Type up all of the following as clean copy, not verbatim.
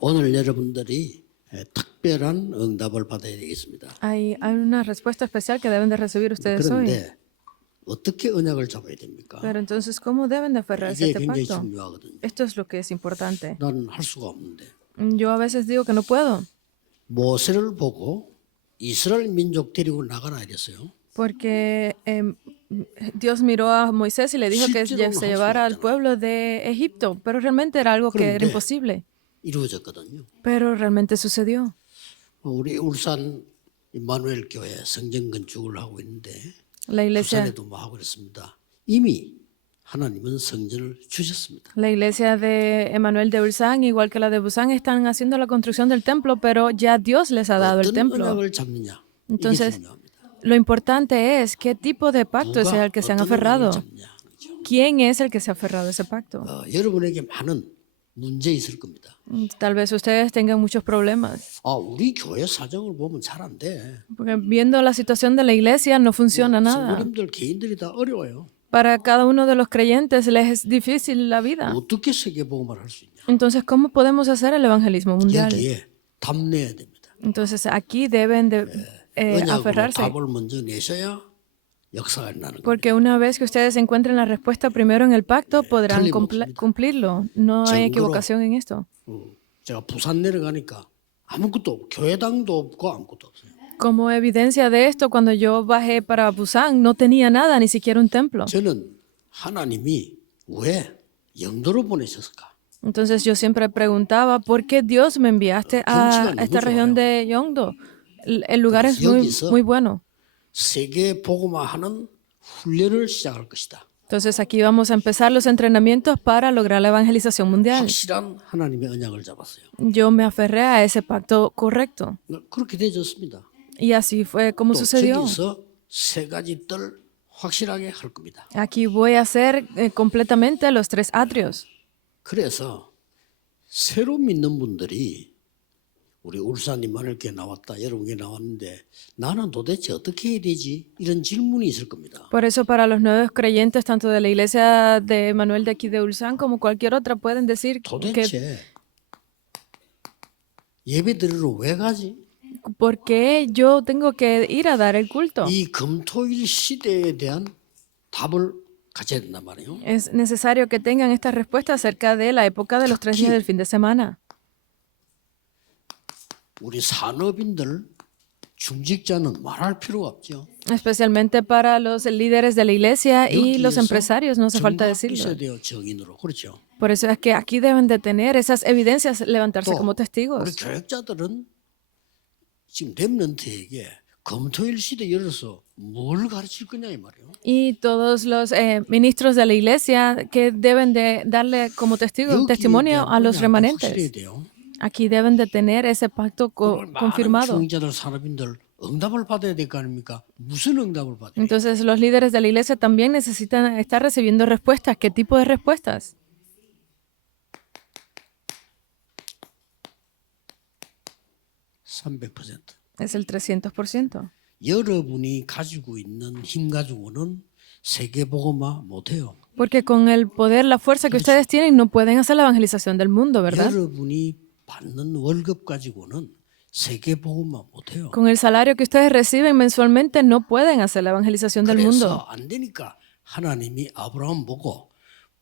오늘 여러분들이 특별한 응답을 받아야 되겠습니다. Hay una respuesta especial que deben de recibir ustedes hoy. 그런데 어떻게 언약을 잡아야 됩니까? Pero entonces, ¿cómo deben de aferrarse a 이게 este 굉장히 pacto? 중요하거든요. Esto es lo que es importante. 나는 할 수가 없는데. Yo a veces digo que no puedo, 모세를 보고 이스라엘 민족 데리고 나가라 이랬어요. porque Dios miró a Moisés y le dijo que 실제로는 se 할 llevara 수 al pueblo de Egipto, pero realmente era algo que era 그런데 imposible. 이루어졌거든요. Pero realmente sucedió. 우리 울산 임마누엘 교회 성전 건축을 하고 있는데 La iglesia, 부산에도 뭐 하고 그랬습니다. 이미 하나님은 성전을 주셨습니다. la iglesia de Emanuel de Ulsan, igual que la de Busan, están haciendo la construcción del templo, pero ya Dios les ha dado el 어떤 templo. 언약을 잡느냐 이게 Entonces, 중요합니다. lo importante es qué tipo de pacto es 누가 el que se han 어떤 언약을 aferrado. 잡느냐. 그렇죠? ¿Quién es el que se ha aferrado a ese pacto? 여러분에게 많은 문제 있을 겁니다. Tal vez ustedes tengan muchos problemas. 우리 교회 사정을 보면 잘 안 돼. Porque viendo la situación de la iglesia no funciona nada. 성도님들 개인들이 다 어려워요. Para cada uno de los creyentes les es difícil la vida. 어떻게 세계복음을 할 수 있냐? Entonces, ¿cómo podemos hacer el evangelismo mundial? 여기에 답내야 됩니다. Entonces, aquí deben de 언약으로 aferrarse. 답을 먼저 내셔야 역사가 나는 겁니다. Porque una vez que ustedes encuentren la respuesta primero en el pacto, podrán cumplirlo. No hay equivocación en esto. 제가 부산 내려가니까 아무것도 없고 교회당도 없고 아무것도 없어요. Como evidencia de esto, cuando yo bajé para Busan, no tenía nada, ni siquiera un templo. 저는 하나님이 왜 영도로 보내셨을까? Entonces yo siempre preguntaba, ¿por qué Dios me enviaste a esta región de Yeongdo? El lugar es muy bueno. 세계 복음화하는 훈련을 시작할 것이다. Entonces aquí vamos a empezar los entrenamientos para lograr la evangelización mundial. 확실한 하나님의 언약을 잡았어요. Yo me aferré a ese pacto correcto. 그렇게 되어졌습니다. Y así fue como 또 sucedió. 저기서 세 가지 뜰 확실하게 할 겁니다. Aquí voy a hacer completamente los 3 atrios. 그래서 새로 믿는 분들이 우리 울산 임마누엘교회 나왔다, 여러분께 나왔는데 나는 도대체 어떻게 해야 되지? 이런 질문이 있을 겁니다. Por eso para los nuevos creyentes, tanto de la iglesia de Manuel de aquí de Ulsan como cualquier otra, pueden decir que 도대체 예배 드리러 왜 가지? ¿por qué yo tengo que ir a dar el culto? 이 금토일 시대에 대한 답을 가져야 된단 말이에요. Es necesario que tengan esta respuesta acerca de la época de los 3 días del fin de semana. 우리 산업인들, 중직자는 말할 필요가 없죠. Especialmente para los líderes de la iglesia y los empresarios, no hace falta decirlo. 있어야 돼요, 정인으로. 그렇죠. Por eso es que aquí deben de tener esas evidencias, levantarse como 우리 testigos. 교역자들은 지금 렘넌트에게 금토일 시대 열어서 뭘 가르칠 거냐 이 말이에요. Y todos los ministros de la iglesia que deben de darle como testimonio a los remanentes. Aquí deben de tener ese pacto confirmado. 중직자들, 산업인들 응답을 받아야 될 거 아닙니까? 무슨 응답을 받아야 돼요? Entonces los líderes de la iglesia también necesitan estar recibiendo respuestas. ¿Qué tipo de respuestas? 300%. Es el 300%. 여러분이 가지고 있는 힘 가지고는 세계복음화 못해요. Porque con el poder, la fuerza que ustedes tienen, no pueden hacer la evangelización del mundo, ¿verdad? 여러분이 받는 월급 가지고는 세계복음화 못해요. Con el salario que ustedes reciben mensualmente, no pueden hacer la evangelización del mundo. 그래서 안 되니까 하나님이 아브라함 보고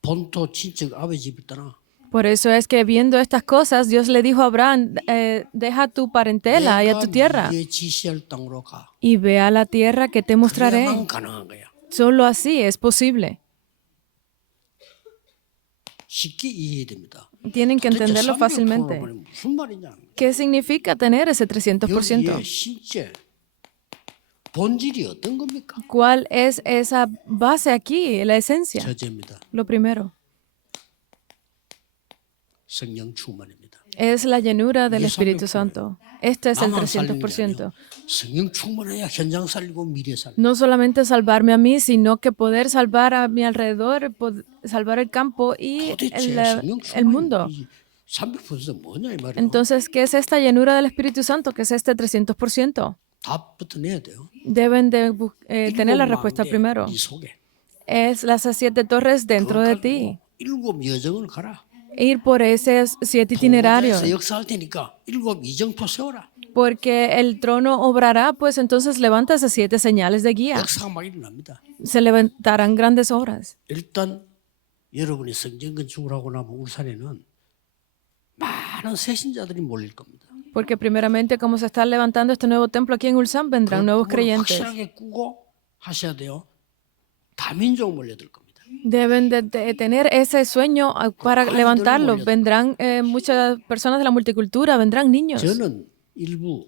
본토 친척 아버지 집을 떠나. Por eso es que viendo estas cosas, Dios le dijo a Abraham, deja tu parentela y a tu tierra 네가 지시할 땅으로 가. y ve a la tierra que te mostraré. 그래야만 가능한 거야. Solo así es posible. 쉽게 이해해야 됩니다. Tienen que 도대체 entenderlo 300% fácilmente. 말이 무슨 말이냐? ¿Qué significa tener ese 300%? 여기에 실제 본질이 어떤 겁니까? ¿Cuál es esa base aquí, la esencia? 첫째입니다. Lo primero 성령 충만입니다. es la llenura del Espíritu Santo. Este es el 나만 살리는 게 300%. 아니요. 성령 충만해야 현장 살리고 미래 살리고. No solamente salvarme a mí, sino que poder salvar a mi alrededor, salvar el campo y 도대체 성령 el mundo. 300% 뭐냐 이 말이에요. Entonces, ¿qué es esta llenura del Espíritu Santo? ¿Qué es este 300%? 답부터 내야 돼요. Deben de tener la respuesta primero. 이 속에 Es las 7 torres dentro de ti. 일곱 여정을 가라. ir por esos 7 itinerarios. 보호자에서 역사할 테니까 7 이정표 세워라. Porque el trono obrará, pues entonces levanta esas 7 señales de guía. 역사가 막 일어납니다. Se levantarán grandes obras. 일단 여러분이 성전 건축을 하고 나면 울산에는 많은 새신자들이 몰릴 겁니다. Porque primeramente, como se está levantando este nuevo templo aquí en Ulsan, vendrán nuevos 그걸 creyentes. 확실하게 꾸고 하셔야 돼요. 다민족 몰려들 겁니다. Deben de tener ese sueño para levantarlo. Vendrán muchas personas de la multicultura, vendrán niños. 저는 일부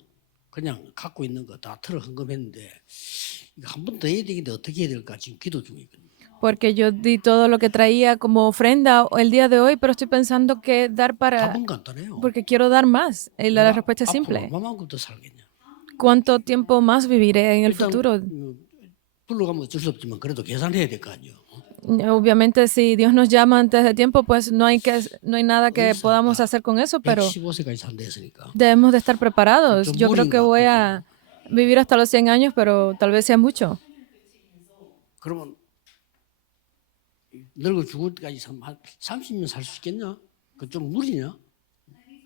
그냥 갖고 있는 거 다 털어 헌금했는데 이거 한 번 더 해야 되겠는데 어떻게 해야 될까 지금 기도 중이거든요. Porque yo di todo lo que traía como ofrenda el día de hoy, pero estoy pensando que dar para... 답은 간단해요. Porque quiero dar más. Y la respuesta es 앞으로 simple. 얼마만큼 더 살겠냐. ¿Cuánto tiempo más viviré en el 일단 futuro? 불러가면 어쩔 수 없지만 그래도 계산해야 될 거 아니에요. Obviamente, si Dios nos llama antes de tiempo, pues no hay nada que podamos hacer con eso, pero 115세까지 산다 했으니까. debemos de estar preparados. 좀 Yo creo que 무리인가 voy a vivir hasta los 100 años, pero tal vez sea mucho. 그러면 늙어 죽을 때까지 한 30년 살 수 있겠냐? 그 좀 무리냐?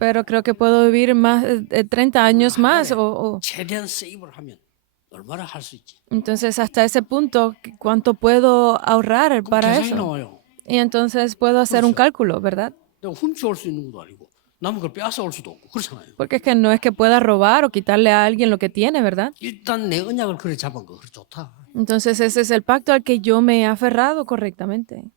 Pero creo que puedo vivir más 30 años más. 최대한 세이브를 하면 얼마나 할 수 있지? Entonces, hasta ese punto, ¿cuánto puedo ahorrar para 계산이 eso? 나와요. Y entonces puedo hacer un cálculo, ¿verdad? 내가 훔쳐올 수 있는 것도 아니고 남은 걸 빼앗아올 수도 없고 그렇잖아요. Porque es que no es que pueda robar o quitarle a alguien lo que tiene, ¿verdad? 일단 내 언약을 그래 잡은 거 그래 좋다. Entonces, ese es el pacto al que yo me he aferrado correctamente.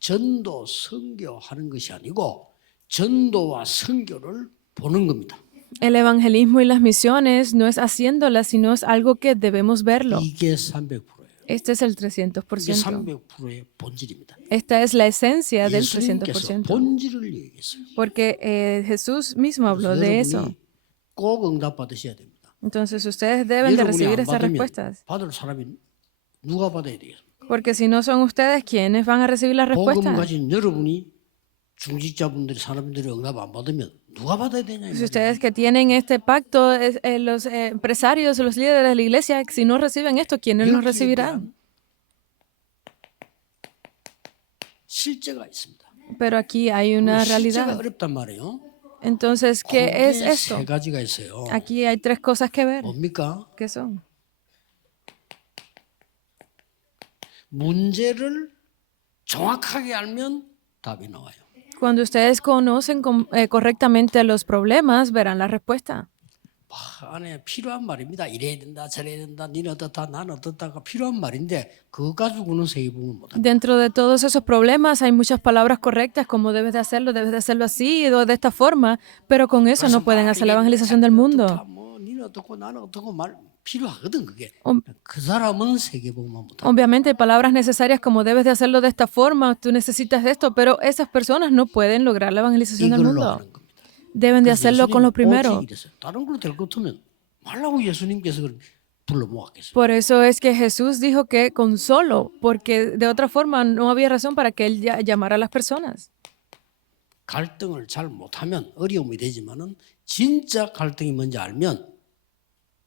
전도, 선교하는 것이 아니고 전도와 선교를 보는 겁니다. El evangelismo y las misiones no es haciéndolas, sino es algo que debemos verlo. 이게 300%예요. Este es el 이게 300%. 300%의 본질입니다. Esta es la esencia del 예수님께서 300%. 본질을 얘기했어요. Porque Jesús mismo habló de eso. 여러분이 꼭 응답 받으셔야 됩니다. Entonces ustedes deben de 여러분이 recibir 안 esas 받으면 respuestas. 받을 사람이 누가 받아야 되겠습니까? Porque si no son ustedes, ¿quiénes van a recibir las 복음 respuestas? 가진 여러분이 중직자분들이 사람들이 응답 안 받으면 누가 받아야 되냐 이 Si 말이에요. ustedes que tienen este pacto, los empresarios, los líderes de la iglesia, si no reciben esto, ¿quiénes lo 여기에 recibirán? 대한 실제가 있습니다. Pero aquí hay una 실제가 realidad. 어렵단 말이에요. Entonces, ¿qué es 거기에 esto? 세 가지가 있어요. Aquí hay 3 cosas que ver. 뭡니까? ¿Qué son? 문제를 정확하게 알면 답이 나와요. Cuando ustedes conocen correctamente los problemas, verán la respuesta. 안에 필요한 말입니다. 이래야 된다, 저래야 된다, 니는 어떻다, 나는 어떻다가 필요한 말인데 그거 가지고는 세계복음을 못합니다. Dentro de todos esos problemas hay muchas palabras correctas, como debes de hacerlo así o de esta forma, pero con eso no pueden hacer la evangelización del mundo. 뭐 니는 어떻고 나는 어떻고 말 필요하거든 그게. Ob- 그 사람은 세계복음만 못합니다. Obviamente hay palabras necesarias como debes de hacerlo de esta forma, tú necesitas de esto, pero esas personas no pueden lograr la evangelización del 이걸로 mundo. 하는 겁니다. Deben de 그래서 hacerlo con lo 예수님이 primero. 오직 이랬어요. 다른 걸로 될 것 같으면 말라고 예수님께서 그걸 불러 모았겠어요. Por eso es que Jesús dijo que con solo, porque de otra forma no había razón para que él llamara a las personas. 갈등을 잘 못하면 어려움이 되지만은 진짜 갈등이 뭔지 알면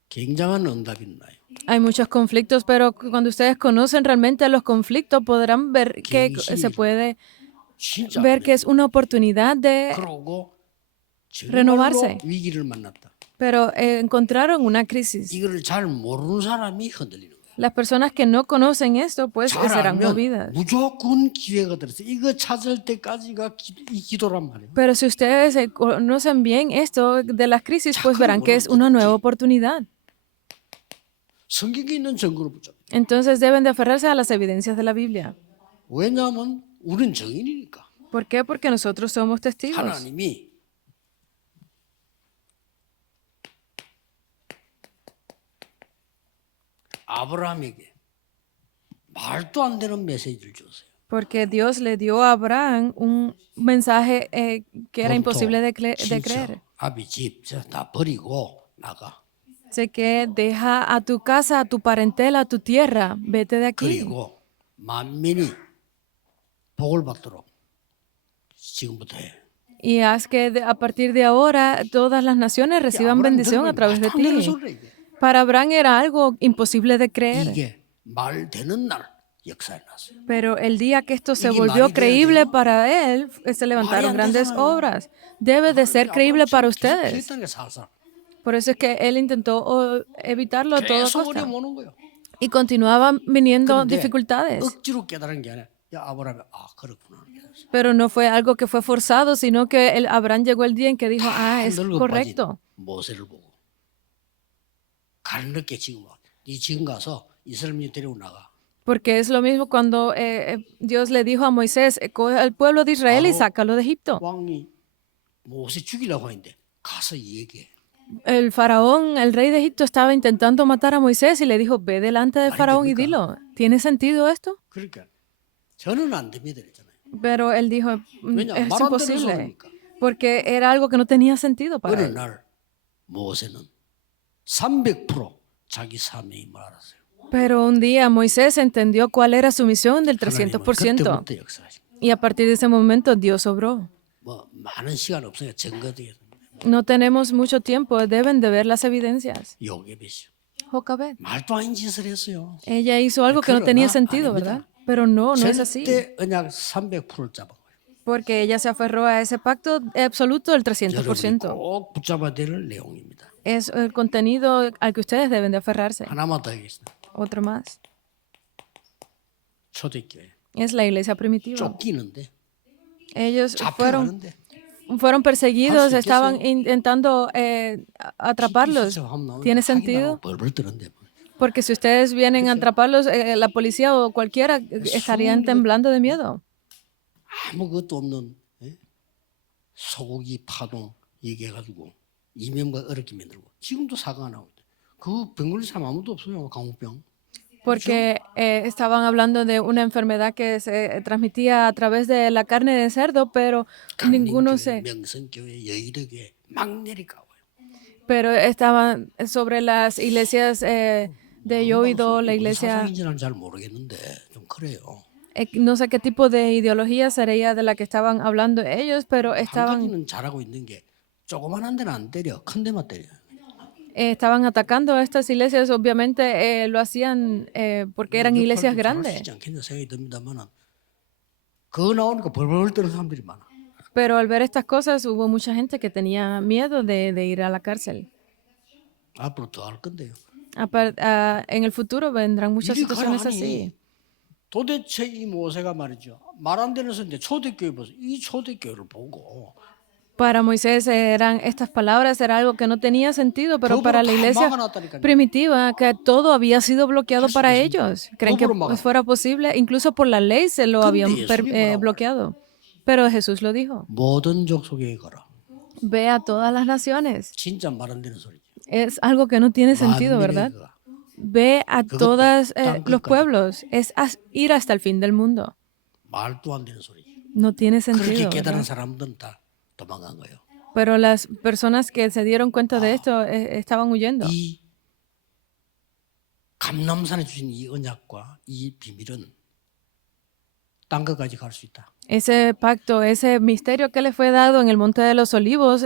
굉장한 응답이 나요. Hay muchos conflictos, pero cuando ustedes conocen realmente los conflictos, podrán ver que se puede 진짜 ver que es una oportunidad de... 그러고 renovarse. 정말로 위기를 만났다. Pero encontraron una crisis. 이거를 잘 모르는 사람이 흔들리는 거예요. Las personas que no conocen esto, pues 잘 serán 알면 movidas. 무조건 기회가 들어서 이거 찾을 때까지가 이 기도란 말이에요. Pero si ustedes conocen bien esto de las crisis, pues verán que es una nueva oportunidad. 성경에 있는 증거를 붙잡아요. Entonces deben de aferrarse a las evidencias de la Biblia. 왜냐하면 우리는 증인이니까. ¿Por qué? Porque nosotros somos testigos. 하나님이 아브라함에게 말도 안 되는 메시지를 줬어요. Porque Dios le dio a Abraham un mensaje que era imposible de creer. 아비 집 다 버리고 나가. Sé que deja a tu casa, a tu parentela, a tu tierra, vete de aquí. 그리고 만민이 복을 받도록 지금부터 해. Y haz que a partir de ahora todas las naciones reciban bendición a través de ti. Para Abraham era algo imposible de creer. 이게 말 되는 날 역사에 났어요. Pero el día que esto se 이게 volvió 말이 돼야 creíble 돼요? para él, se 말이 levantaron 안 grandes 되잖아요. obras. Debe de ser creíble para 계속 ustedes. 피했다는 게 살살. Por eso es que él intentó evitarlo a toda 계속 costa. 어려움 오는 거예요. Y continuaban viniendo 그런데 dificultades. 억지로 깨달은 게 아니라 야 아브라함이 그렇구나. Pero no fue algo que fue forzado, sino que Abraham llegó el día en que dijo, es 늙어 빠진 correcto. 모세를 보고 가르게 지금 와. 네 지금 가서 이스라엘 데리고 나가. Porque es lo mismo cuando Dios le dijo a Moisés, coge al pueblo de Israel y sácalo de Egipto. 왕이 모세 죽이려고 하는데 가서 얘기해. El faraón, el rey de Egipto, estaba intentando matar a Moisés y le dijo, ve delante del Ay, faraón y 됩니까? dilo. ¿Tiene sentido esto? 그러니까 저는 안 됩니다 그랬잖아요. Pero él dijo, 왜냐? es 말 안 되는 imposible. 소리니까. Porque era algo que no tenía sentido para 어느 él. 날 모세는 300% 자기 사명임을 알았어요. Pero un día Moisés entendió cuál era su misión del 하나님은 300%. 그때부터 역사하신 거예요. Y a partir de ese momento Dios obró. 뭐 많은 시간 없으니까 증거되겠습니다. No tenemos mucho tiempo, deben de ver las evidencias. 요게벳이요. Jocabed. 말도 아닌 짓을 했어요. Ella hizo algo que no tenía sentido, ¿verdad? Pero no es así. 절대 언약 300%를 잡은 거예요. Porque ella se aferró a ese pacto absoluto del 여러분이 300%. 꼭 붙잡아야 될 내용입니다. Es el contenido al que ustedes deben de aferrarse. 하나만 더 하겠습니다. Otro más. 초대교회 Es la iglesia primitiva. 쫓기는데 Ellos fueron 잡혀가는데 perseguidos, 있겠어요? estaban intentando atraparlos. ¿Tiene sentido? 벌벌 뜨는데 Porque si ustedes vienen a atraparlos, la policía o cualquiera estarían temblando de miedo. 아무것도 없는 소고기 파동 얘기해가지고 이명박 어렵게 만들고 지금도 사과 안 하고 있대. 그 병 걸린 사람 아무도 없어요. 강우병. Porque estaban hablando de una enfermedad que se transmitía a través de la carne de cerdo, pero ninguno se... 명성교회 여의도교회 막 내리가고요. Pero estaban sobre las iglesias de Yoido, la iglesia... 사상인지는 잘 모르겠는데 좀 그래요. No sé qué tipo de ideología sería de la que estaban hablando ellos, pero 한 estaban... 가지는 잘하고 있는 게 조그만한 데는 안 때려. 큰 데만 때려. estaban atacando a estas iglesias, obviamente lo hacían porque eran iglesias grandes. 생각이 듭니다만은 그거 나오니까 벌벌 떠는 사람들이 많아. Pero al ver estas cosas hubo mucha gente que tenía miedo de ir a la cárcel. 앞으로 더 할 건데요. En el futuro vendrán muchas 이리 situaciones 가라니. así. 도대체 이 모세가 말이죠. 말 안 되는 선데 초대교회 보세요. 이 초대교회를 보고 Para Moisés eran estas palabras, era algo que no tenía sentido, pero para la iglesia primitiva, que todo había sido bloqueado para ellos. ¿Creen que fuera posible? Incluso por la ley se lo habían bloqueado. Pero Jesús lo dijo. 모든 족속에 가라. Ve a todas las naciones. 진짜 말 안 되는 소리죠. Es algo que no tiene sentido, ¿verdad? Ve a todos los pueblos. Es ir hasta el fin del mundo. 말도 안 되는 소리죠. No tiene 그렇게 sentido. 깨달은 ¿verdad? 사람들은 다 도망간 거예요. Pero las personas que se dieron cuenta de esto estaban huyendo. 이 감람산에 주신 이 언약과 이 비밀은 딴 것까지 갈 수 있다. Ese pacto, ese misterio que le fue dado en el Monte de los Olivos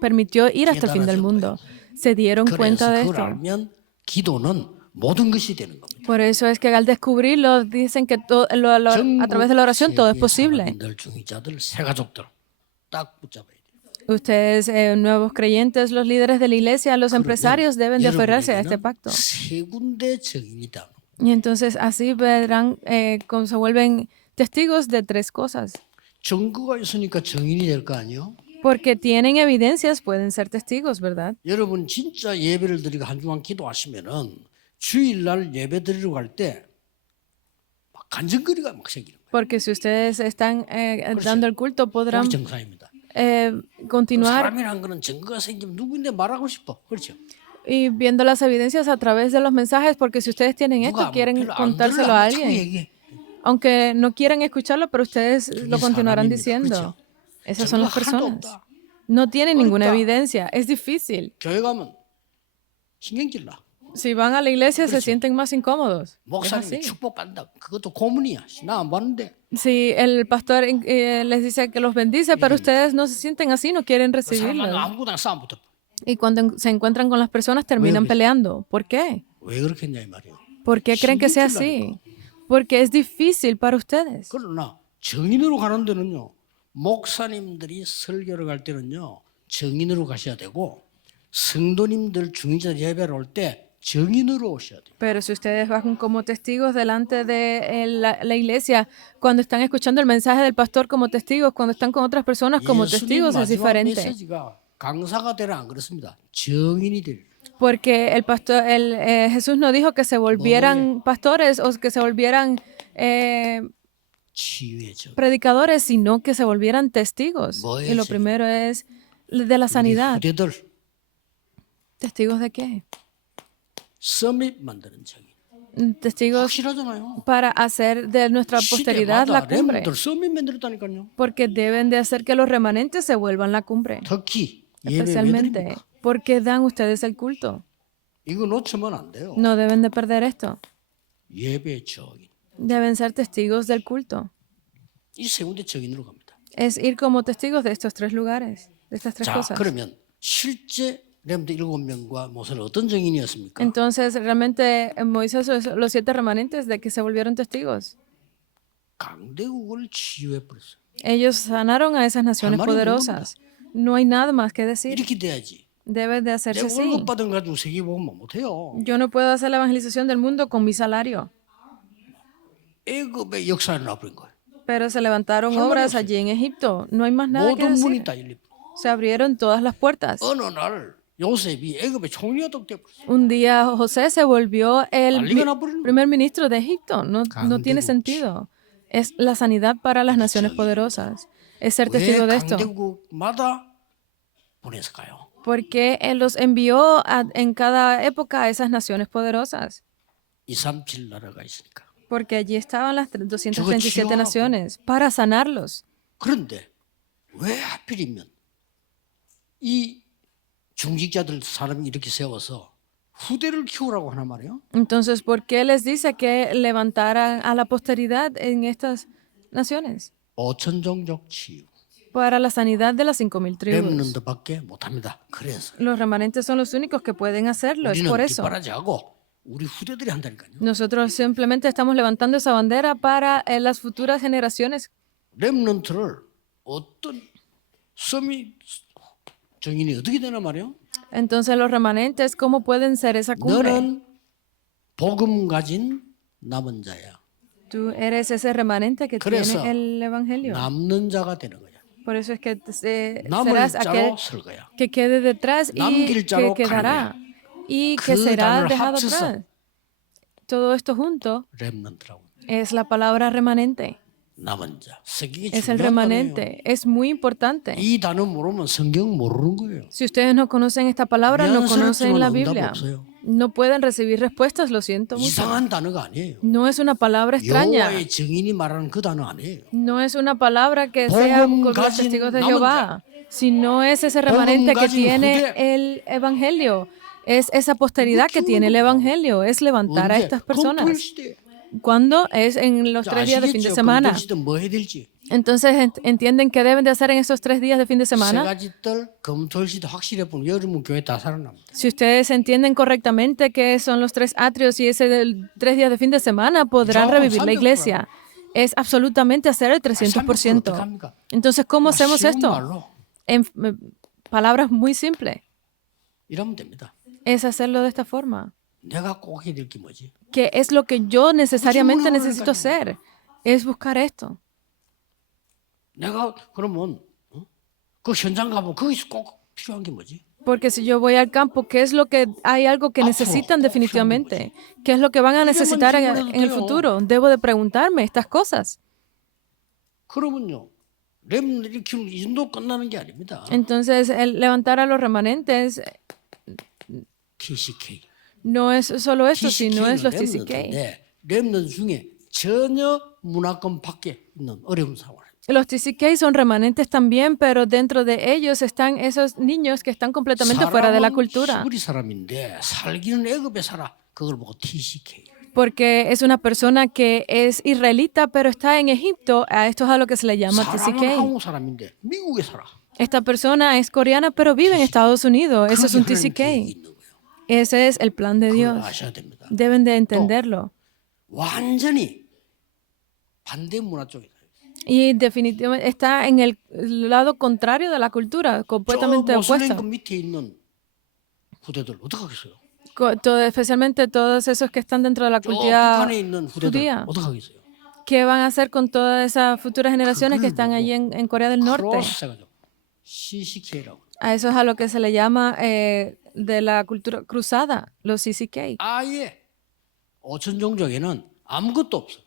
permitió ir hasta el fin del mundo. Se dieron cuenta de 그래서 그걸 esto. 알면 기도는 모든 것이 되는 겁니다. Por eso es que al descubrirlo dicen que a través de la oración todo es posible. 사람들, 중위자들, 새가족들 딱 붙잡아야 돼요. Ustedes, nuevos creyentes, los líderes de la iglesia, los empresarios deben de aferrarse a este pacto. 세 군데 증인이다. Y entonces así verán, se vuelven testigos de tres cosas. 증거가 있으니까 증인이 될 거 아니에요? Porque tienen evidencias, pueden ser testigos, ¿verdad? 여러분 진짜 예배를 드리고 한 주간 기도하시면은 주일날 예배 드리러 갈 때 막 간증거리가 막 생기는 거예요. Porque si ustedes están dando el culto, podrán 그게 정상입니다. continuar 사람이란 거는 증거가 생기면 누구인데 말하고 싶어. 그렇죠? y viendo las evidencias a través de los mensajes, porque si ustedes tienen esto, quieren contárselo a alguien. Aunque no quieran escucharlo, pero ustedes lo continuarán diciendo. Esas son las personas. No tienen ninguna evidencia. Es difícil. 교회 가면 신경질 나. Si van a la iglesia, se sienten más incómodos. Es 목사님이 así. 축복한다. 그것도 고문이야. 나 안 받는데. Si el pastor les dice que los bendice, pero ustedes no se sienten así, no quieren recibirlo. 사람은 아무거나 싸움 붙어. Y cuando se encuentran con las personas, terminan peleando. ¿Por qué? 왜 그렇게 했냐 이 말이에요. ¿Por qué creen que sea así? porque es difícil para ustedes. 그러나 정인으로 가는 데는요. 목사님들이 설교를 갈 때는요. 정인으로 가셔야 되고 성도님들 중직자 예배를 올 때 정인으로 오셔야 돼요. Pero si ustedes van como testigos delante de la iglesia, cuando están escuchando el mensaje del pastor como testigos, cuando están con otras personas como 예수님 testigos, es 마지막 diferente. 메시지가 강사가 되라 안 그렇습니다. 정인이 될. Porque el pastor, Jesús no dijo que se volvieran pastores o que se volvieran 치유의 정. predicadores, sino que se volvieran testigos. 뭐예요, Y lo 지금? primero es de la 우리 sanidad. 후대들 ¿Testigos de qué? 서밋 만드는 정인. Testigos 확실하잖아요. para hacer de nuestra posteridad la 시대마다 cumbre. 렘들 서밋 만들었다니까요. Porque deben de hacer que los remanentes se vuelvan la cumbre. 특히 예배 왜 Especialmente 드립니까? porque dan ustedes el culto. 이거 놓치면 안 돼요. No deben de perder esto. 예배 정인. Deben ser testigos del culto. 이 세 군데 정인으로 갑니다. Es ir como testigos de estos tres lugares, de estas tres 자, cosas. 그러면 실제 렘들 7명과 모세는 어떤 정인이었습니까? Entonces, realmente Moisés, los 7 remanentes de que se volvieron testigos. 강대국을 치유해 버렸어요. Ellos sanaron a esas naciones 할 말이 없는 poderosas. No hay nada más que decir. 이렇게 돼야지. Debe de 내 hacerse así. 월급 받은 가지고 세계 보면 못해요. Yo no puedo hacer la evangelización del mundo con mi salario. 애굽의 역사를 놔버린 거예요. Pero se levantaron obras allí en Egipto. No hay más nada que 모든 문이 decir. 다 열리고 Se abrieron todas las puertas. 어느 날 요셉이 애굽의 총리가 되버렸어요. Un día José se volvió el 난리가 나버리는 거예요. primer ministro de Egipto. No tiene sentido. Es la sanidad para las naciones poderosas. Es ser 왜 testigo de esto. 강대국마다 보냈을까요? Porque Él los envió en cada época a esas naciones poderosas. 237 나라가 있으니까. Porque allí estaban las 237 치유하라고. naciones para sanarlos. 그런데 왜 하필이면 이 중직자들 사람이 이렇게 세워서 후대를 키우라고 하나 말이에요? Entonces, ¿por qué les dice que levantaran a la posteridad en estas naciones? 5천 종족 치유. Para la sanidad de las 5,000 tribus. 렘넌트밖에 못합니다. 그래서 Los remanentes son los únicos que pueden hacerlo. Es 우리는 por eso. 뒷바라지 하고 우리 후대들이 한다니까요. Nosotros simplemente estamos levantando esa bandera para las futuras generaciones. 렘넌트를 어떤 섬이 정인이 어떻게 되나 말이에요? Entonces, los remanentes, ¿cómo pueden ser esa cumbre? 너는 복음 가진 남은 자야. Tú eres ese remanente que 그래서 tiene el evangelio. 남는 자가 되는 거야. Por eso es que 남을 serás aquel 자로 설 거야. que quede detrás y 남길 que 자로 quedará y que 그 será 단어를 dejado 합쳐서 atrás. Todo esto junto 렘넌트라고. es la palabra remanente. 남은 자. 세계에 Es el 중요한 단어예요. remanente. Es muy importante. 이 단어 모르면 성경 모르는 거예요. Si ustedes no conocen esta palabra, no conocen la 미안스럽지만 Biblia. 응답 없어요. No pueden recibir respuestas, lo siento mucho. 이상한 단어가 아니에요. No es una palabra extraña. 여호와의 증인이 말하는 그 단어 아니에요. No es una palabra que sea con los 가진 testigos de 남은 Jehová, sino es ese remanente que 가진 tiene 후대. el evangelio. Es esa posteridad que tiene el evangelio. Es levantar a 언제? estas 금토일 personas. 시대. ¿Cuándo? Es en los 자, 3 días de fin de 아시겠죠? semana. 금토일 시대 뭐 해야 될지. Entonces, ¿entienden qué deben de hacer en esos 3 días de fin de 세 semana? 가지 뜰 금토일 시대 확실해 보면 여러분 교회 다 살아납니다. Si ustedes entienden correctamente qué son los 3 atrios y ese del 3 días de fin de semana, podrán Yo, revivir la 300%. iglesia. Es absolutamente hacer el 300%. 어떡합니까? Entonces, ¿cómo hacemos 쉬운 esto? 말로 En palabras muy simples. 이러면 됩니다. Es hacerlo de esta forma. 내가 꼭 해야 될 게 뭐지? Que es lo que yo necesariamente 물어보는 necesito hacer. Es buscar esto. 내가 그러면 그 현장 가면 거기서 꼭 필요한 게 뭐지? Porque si yo voy al campo, ¿qué es lo que hay algo que Afro, necesitan definitivamente? ¿Qué es lo que van a necesitar en el futuro? Debo de preguntarme estas cosas. 그러면요. 렘들이 키우는 이 정도 끝나는 게 아닙니다. Entonces, el levantar a los remanentes TCK. no es solo esto, sino es TCK는 los TCK. 렘넌트인데 렘넌트 중에 전혀 문화권 밖에 있는 어려운 상황. Los TCK son remanentes también, pero dentro de ellos están esos niños que están completamente fuera de la cultura. 시부리 사람인데 살기는 애굽에 살아. 그걸 보고 TCK. Porque es una persona que es israelita, pero está en Egipto. A esto es a lo que se le llama 사람은 TCK. 한국 사람인데 미국에 살아. Esta persona es coreana, pero vive en Estados Unidos. Eso es un 그게 하나님 TCK. 계획이 있는 거예요. Ese es el plan de 그걸 Dios. 아셔야 됩니다. Deben de entenderlo. 완전히 반대 문화 쪽에 Y definitivamente está en el lado contrario de la cultura, 저 completamente 모슬렘 opuesto. 그 밑에 있는 후대들 어떡하겠어요? Especialmente todos esos que están dentro de la 저 cultura 북한에 있는 후대들 judía. 어떡하겠어요? ¿Qué van a hacer con todas esas futuras generaciones que 그걸 están allí 보고 en Corea del Norte? 크로스 해가지고 CCK라고. A eso es a lo que se le llama de la cultura cruzada, los CCK. 아예 5천 종족에는 아무것도 없어.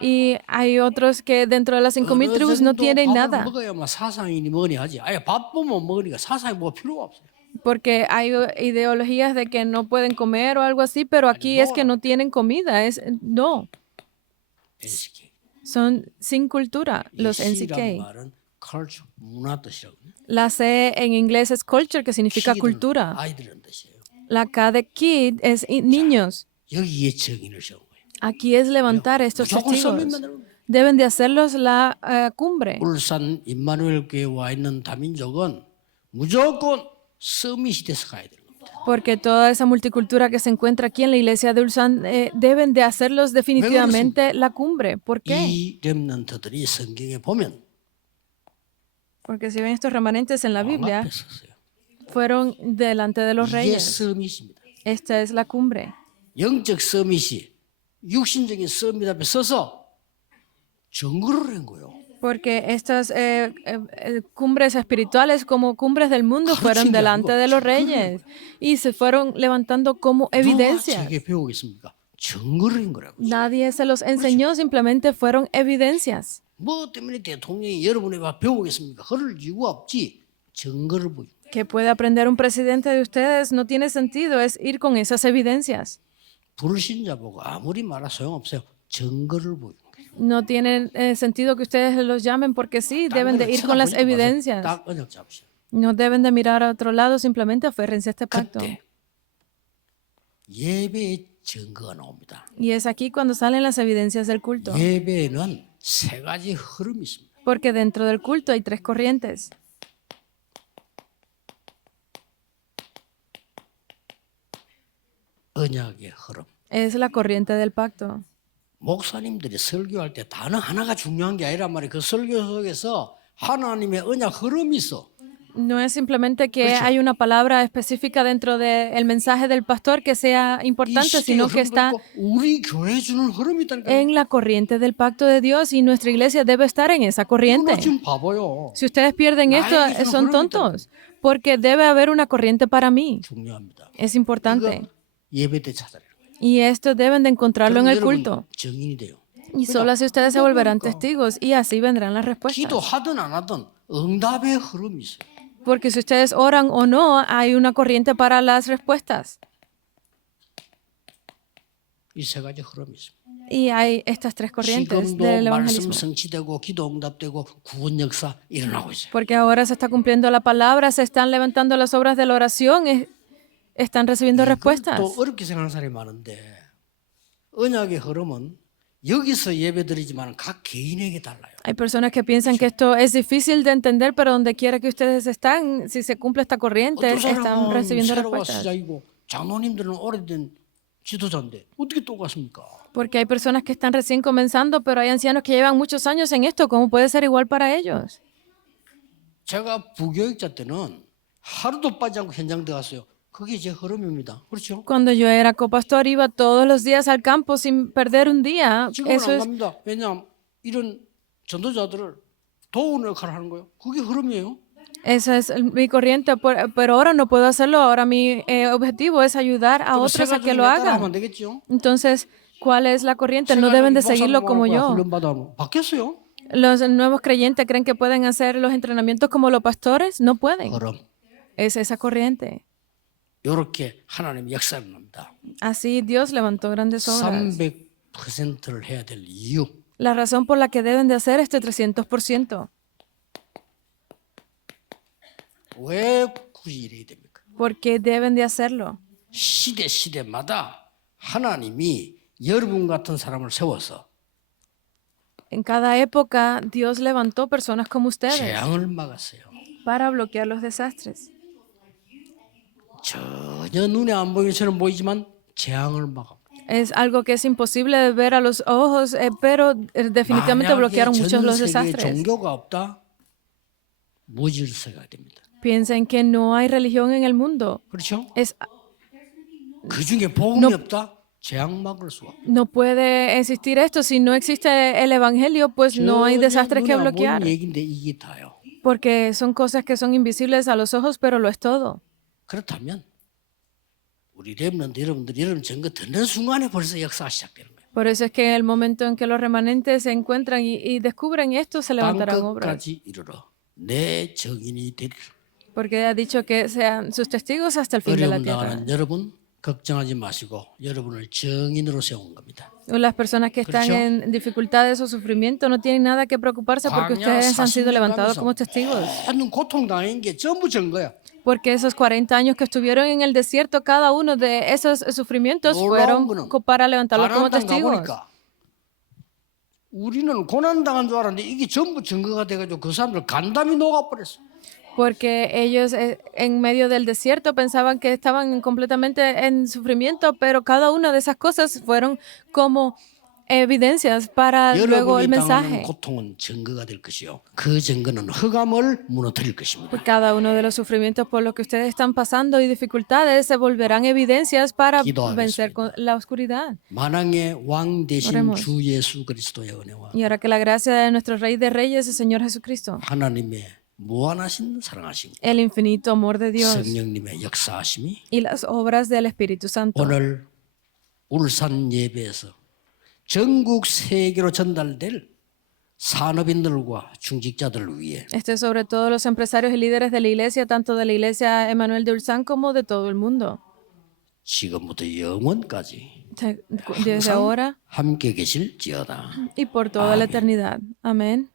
Y hay otros que dentro de las 5,000 tribus no 어르신도 tienen 밥을 nada, 먹어야 뭐 사상이니 뭐니 하지. 아예 밥도 못 먹으니까 사상이 뭐 필요가 없어요. porque hay ideologías de que no pueden comer o algo así, pero aquí es que no tienen comida, no, NCK. son sin cultura, los C란 NCK. 말은 culture, 문화 뜻이라고요. La C en inglés es culture, que significa Kid는 cultura. 아이들이라는 뜻이에요. La K de kid es niños. 여기에 정인을 세운 거예요. Aquí es levantar estos 무조건 testigos. 서밋만 되는 거예요. Deben de hacerlos la cumbre. 울산 임마누엘 교회에 와 있는 다민족은 무조건 서밋이 돼서 가야 되는 겁니다. Porque toda esa multicultura que se encuentra aquí en la iglesia de Ulsan deben de hacerlos definitivamente la cumbre. ¿Por qué? 이 렘넌트들이 성경에 보면 Porque si ven estos remanentes en la 왕 Biblia, 앞에 섰어요. fueron delante de los 이게 reyes. 서밋입니다. Esta es la cumbre. 영적 서밋이 육신적인 서밋 앞에 서서 정거를 한 거예요. Porque estas cumbres espirituales como cumbres del mundo fueron delante de los reyes y se fueron levantando como 누가 evidencias. 제게 배우겠습니까? 정거를 한 거라고. Nadie se los enseñó, simplemente fueron evidencias. 뭐 때문에 대통령이 여러분에게 배우겠습니까? 그럴 이유가 없지. 정거를 보여. ¿Qué puede aprender un presidente de ustedes? No tiene sentido, es ir con esas evidencias. 불신자 보고 아무리 말아 소용없어요. 정거를 보여. No tiene sentido que ustedes los llamen porque sí, deben de ir con las evidencias. 딱 언약 잡으세요. No deben de mirar a otro lado, simplemente aférrense a este pacto. 그때 예배의 증거가 나옵니다. Y es aquí cuando salen las evidencias del culto. 예배에는 세 가지 흐름이 있습니다. Porque dentro del culto hay tres corrientes. 언약의 흐름. Es la corriente del pacto. 목사님들이 설교할 때 단어 하나가 중요한 게 아니란 말이에요. 그 설교 속에서 하나님의 언약 흐름이 있어. No es simplemente que hay una palabra específica dentro del mensaje del pastor que sea importante, sino que está 우리 교회 주는 흐름이 있다니까. en la corriente del pacto de Dios y nuestra iglesia debe estar en esa corriente. 지금 바보요. Si ustedes pierden esto, son tontos, porque debe haber una corriente para mí. 중요합니다. Es importante. 예배 때 찾아라. Y esto deben de encontrarlo en el culto. 정인이 돼요. Y solo así ustedes se volverán testigos y así vendrán las respuestas. 기도하든 안 하든 응답의 흐름이 있어요. Porque si ustedes oran o no, hay una corriente para las respuestas. 이 세 가지 흐름이 있습니다. Y hay estas tres corrientes 지금도 del 말씀 evangelismo. 성취되고 기도 응답되고 구원 역사 일어나고 있어요. Porque ahora se está cumpliendo la palabra, se están levantando las obras de la oración, están recibiendo respuestas. 또 어렵게 생각하는 사람이 많은데 언약의 흐름은 여기서 예배드리지만 각 개인에게 달라요. Hay personas que piensan que esto es difícil de entender, pero donde quiera que ustedes están, si se cumple esta corriente, 어떤 están 사람은 recibiendo 새로와 respuestas. 시작이고 장로님들은 오래된 지도자인데 어떻게 똑같습니까? Porque hay personas que están recién comenzando, pero hay ancianos que llevan muchos años en esto. ¿Cómo puede ser igual para ellos? 제가 부교육자 때는 하루도 빠지지 않고 현장 들어갔어요. 그게 제 흐름입니다. 그렇죠? Cuando yo era copastor, iba todos los días al campo sin perder un día. 지금은 Eso 안 es, 갑니다. 왜냐하면 이런 전도자들을 도우는 역할을 하는 거예요. 그게 흐름이에요. esa es mi corriente, pero ahora no puedo hacerlo. Ahora mi objetivo es ayudar a 그럼 세 otros a 가지 que 중에 lo 따라하면 hagan. 안 되겠죠? Entonces, ¿cuál es la corriente? 세 No 가지 deben de 목사님 seguirlo como 말고 yo. 훈련받아 바뀌었어요. ¿Los nuevos creyentes creen que pueden hacer los entrenamientos como los pastores? No pueden. 흐름. Es esa corriente. 이렇게 하나님 역사를 납니다. Así Dios levantó grandes obras. 300%를 해야 될 이유. La razón por la que deben de hacer este 300%. 왜 굳이 이래야 됩니까? ¿Por qué deben de hacerlo? 시대마다 하나님이 여러분 같은 사람을 세워서 En cada época Dios levantó personas como ustedes 재앙을 막았어요. para bloquear los desastres. 전혀 눈에 안 보이는 것처럼 보이지만 재앙을 막아. Es algo que es imposible de ver a los ojos, pero definitivamente 만약에 bloquearon muchos 전 los 세계에 desastres. 종교가 없다? 무질서가 됩니다. Piensen que no hay religión en el mundo. 그렇죠? Es, 그 중에 복음이 없다? 재앙 막을 수가 없다. no puede existir esto. Si no existe el evangelio, pues no hay desastres que 눈에 안 bloquear. 보이는 얘기인데 이게 다요. Porque son cosas que son invisibles a los ojos, pero lo es todo. 그렇다면 우리 렘넌트 여러분들이 여러분 증거 듣는 순간에 벌써 역사가 시작되는 거예요. Por eso es que en el momento en que los remanentes se encuentran y descubren esto, se levantarán obras. 땅끝까지 이르러 내 증인이 되리라. Porque ha dicho que sean sus testigos hasta el fin de la 어려움 tierra. 당하는 여러분 걱정하지 마시고 여러분을 증인으로 세운 겁니다. Las personas que están en dificultades o sufrimiento no tienen nada que preocuparse porque ustedes han sido levantados como testigos. 모든 고통 당한 게 전부 증거야. Porque esos 40 años que estuvieron en el desierto, cada uno de esos sufrimientos fueron para levantarlos como testigos. 우리는 고난 당한 줄 알았는데 이게 전부 증거가 돼가지고 그 사람들 간담이 녹아버렸어. Porque ellos en medio del desierto pensaban que estaban completamente en sufrimiento, pero cada una de esas cosas fueron como evidencias para luego el 여러분이 당하는 mensaje. 고통은 증거가 될 것이요. 그 증거는 흑암을 무너뜨릴 것입니다. Pues cada uno de los sufrimientos por los que ustedes están pasando y dificultades se volverán evidencias para vencer con la oscuridad. 만왕의 왕 되신 Oremos. 주 예수 그리스도의 은혜와 Y ahora que la gracia de nuestro Rey de Reyes, el Señor Jesucristo, 하나님의 무한하신 사랑하심, el infinito amor de Dios 성령님의 역사하심이 y las obras del Espíritu Santo, 오늘 울산 예배에서 전국 세계로 전달될 산업인들과 중직자들을 위해 este es sobre todo los empresarios y líderes de la iglesia, tanto de la iglesia Emanuel de Ulsan como de todo el mundo. 지금부터 영원까지 Desde ahora 함께 계실지어다. y por toda la eternidad. Amén.